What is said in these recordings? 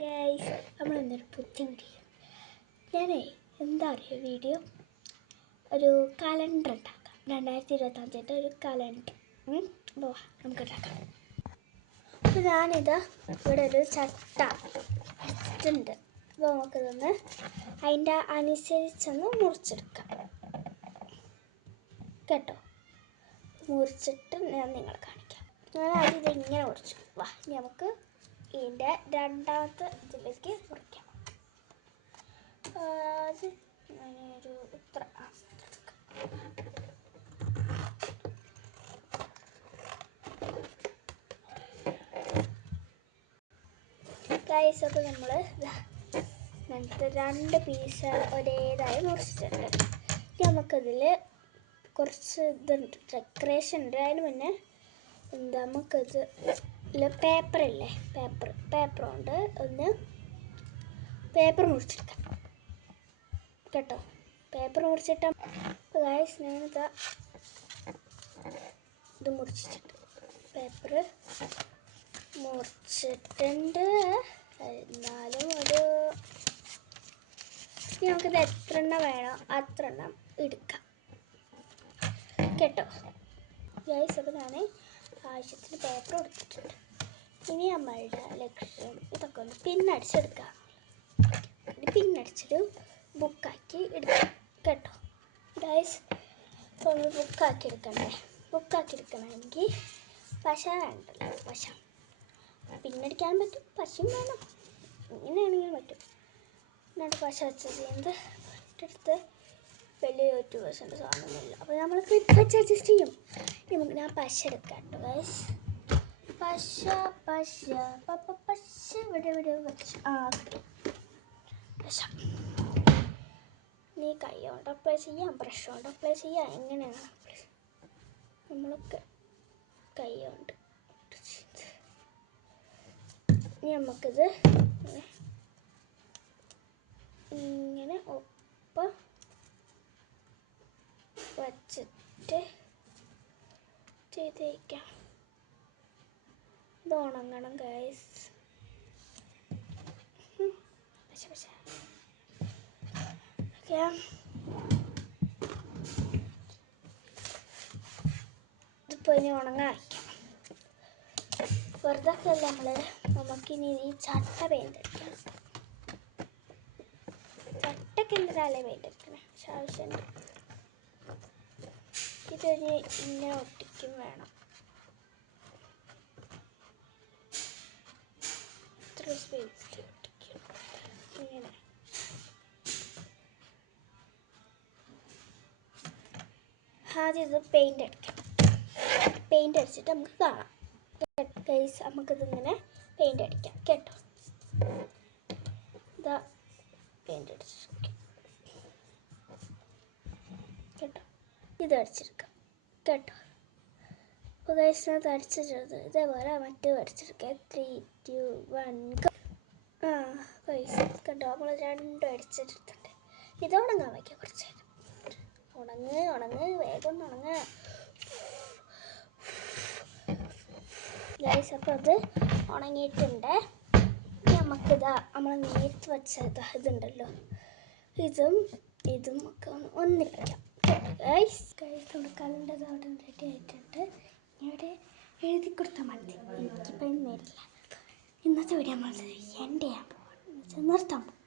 Guys, നമ്മളെന്നൊരു പുതിയ video. ഞാനേ എന്താ അറിയുക വീഡിയോ ഒരു കലണ്ടർ ഉണ്ടാക്കാം. 2025 ഒരു കലണ്ടർ നമുക്ക് ഉണ്ടാക്കാം. അപ്പോൾ ഞാനിതാ ഇവിടെ ഒരു ചട്ട വെച്ചിട്ടുണ്ട്. അപ്പോൾ നമുക്കിതൊന്ന് അതിൻ്റെ അനുസരിച്ചൊന്ന് മുറിച്ചെടുക്കാം കേട്ടോ. മുറിച്ചിട്ട് ഞാൻ നിങ്ങളെ കാണിക്കാം. ഞാൻ ആദ്യം ഇതിങ്ങനെ മുറിച്ചു. ഇനി നമുക്ക് ഇതിൻ്റെ രണ്ടാമത്തെ ഇതിലേക്ക് മുറിക്കാം. അത് ഒരു ഇത്ര ഗൈസ്, അപ്പോൾ നമ്മൾ അങ്ങനത്തെ 2 പീസ് ഒരേതായി മുറിച്ചിട്ടുണ്ട്. നമുക്കതിൽ കുറച്ച് ഇതുണ്ട്, ഡെക്കറേഷൻ ഉണ്ട്. അതിന് മുന്നേ നമുക്കത് പേപ്പറില്ലേ, പേപ്പർ കൊണ്ട് ഒന്ന് പേപ്പർ മുറിച്ചെടുക്കാം കേട്ടോ. പേപ്പർ മുറിച്ചിട്ട് ഗൈസ് ഞാനിതാ ഇത് മുറിച്ചിട്ടുണ്ട്. പേപ്പർ മുറിച്ചിട്ടുണ്ട്. എന്നാലും നമുക്കിത് എത്ര എണ്ണം വേണോ അത്ര എണ്ണം എടുക്കാം കേട്ടോ ഗൈസ്. അപ്പോൾ ഞാൻ ആവശ്യത്തിന് പേപ്പർ എടുത്തിട്ടുണ്ട്. ഇനി നമ്മളുടെ ലക്ഷ്യം ഇതൊക്കെ ഒന്ന് പിന്നടിച്ചെടുക്കാം. പിന്നടിച്ചൊരു ബുക്കാക്കി എടുക്കാം കേട്ടോ ഗൈസ്. ഇപ്പോൾ നമ്മൾ ബുക്കാക്കി എടുക്കണ്ടേ? ബുക്കാക്കി എടുക്കണമെങ്കിൽ പശ വേണ്ടല്ലോ. പശ പിന്നടിക്കാൻ പറ്റും, പശയും വേണം, ഇങ്ങനെയാണെങ്കിലും പറ്റും. എന്നിട്ട് പശ വെച്ചത് എടുത്ത് വലിയ യൂട്യൂബേഴ്സിൻ്റെ സാധനമൊന്നുമില്ല. അപ്പോൾ നമ്മൾ ക്ലിപ്പ് വെച്ച് അഡ്ജസ്റ്റ് ചെയ്യും. നമുക്ക് ഞാൻ പശ എടുക്കാം കേട്ടോ ഗൈസ്. പശ ഇവിടെ വെച്ച് പശ നീ കൈ കൊണ്ട് അപ്ലൈ ചെയ്യാം, ബ്രഷ് കൊണ്ട് അപ്ലൈ ചെയ്യാം. എങ്ങനെയാണ് നമ്മളൊക്കെ കൈ കൊണ്ട്. ഇനി നമുക്കിത് ഇങ്ങനെ ഒപ്പം വച്ചിട്ട് ചെയ്തേക്കാം. ഇത് ഉണങ്ങണം ഗൈസ്. ഇതിപ്പോൾ ഇനി ഉണങ്ങാൻ വയ്ക്കാം. വെറുതെ അല്ല നമുക്കിനി ഈ ചട്ട പെയിൻ്റ് അടിക്കണം. ചട്ടയ്ക്ക് എന്തിനാലേ പെയിൻ്റ് അടിക്കണേ? പക്ഷെ ആവശ്യമുണ്ട്. ഇതൊരു ഇങ്ങനെ ഒട്ടിക്കും വേണം. ഇത്ര സ്പേസിൽ ഒട്ടിക്കും ഇങ്ങനെ. ആദ്യം ഇത് പെയിൻ്റ് അടിക്കാം. പെയിൻ്റ് അടിച്ചിട്ട് നമുക്ക് കാണാം ഗൈസ്. നമുക്കിതിങ്ങനെ പെയിൻ്റ് അടിക്കാം കേട്ടോ. ഇതാ പെയിൻ്റ് അടിച്ചിരിക്കാം കേട്ടോ. ഇത് അടിച്ചെടുക്കാം കേട്ടോ. അപ്പോൾ ഗൈസ് അത് അടിച്ചിട്ടത് ഇതേപോലെ മറ്റു അടിച്ചെടുക്കാം. 3, 2, 1 ഗൈസ് കേട്ടോ. നമ്മൾ 2 അടിച്ചെടുത്തിട്ടുണ്ട്. ഇത് ഉണങ്ങാൻ വയ്ക്കാം കുറച്ച് നേരം. ഉണങ്ങ് വേഗം ഉണങ്ങ് ഗൈസ്. അപ്പോൾ അത് ഉണങ്ങിയിട്ടുണ്ട്. നമുക്കിതാ നമ്മൾ നേരത്തെ വെച്ച ഇതുണ്ടല്ലോ, ഇതും ഒക്കെ ഒന്നിപ്പിക്കാം ഗൈസ്. നമ്മുടെ കലണ്ടർ അവിടെ റെഡി ആയിട്ടുണ്ട്. ഇവിടെ എഴുതി കൊടുത്താൽ മതി. എനിക്കിപ്പോൾ നേരില്ല. ഇന്നത്തെ വീഡിയോ നമ്മൾ എൻ്റെ ചെയ്യാൻ പോകാം, നിർത്താൻ പോകും.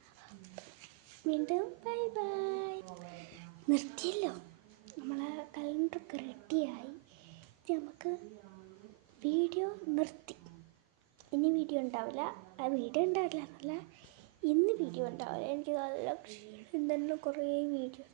വീണ്ടും ബൈ ബൈ. നിർത്തിയല്ലോ, നമ്മളെ കലണ്ടറൊക്കെ റെഡിയായി. നമുക്ക് വീഡിയോ നിർത്തി. ഇനി വീഡിയോ ഉണ്ടാവില്ല. എന്നല്ല, ഇന്ന് വീഡിയോ ഉണ്ടാവില്ല. എനിക്ക് നല്ല ക്ഷീണം. ഇന്ന് കുറേ വീഡിയോ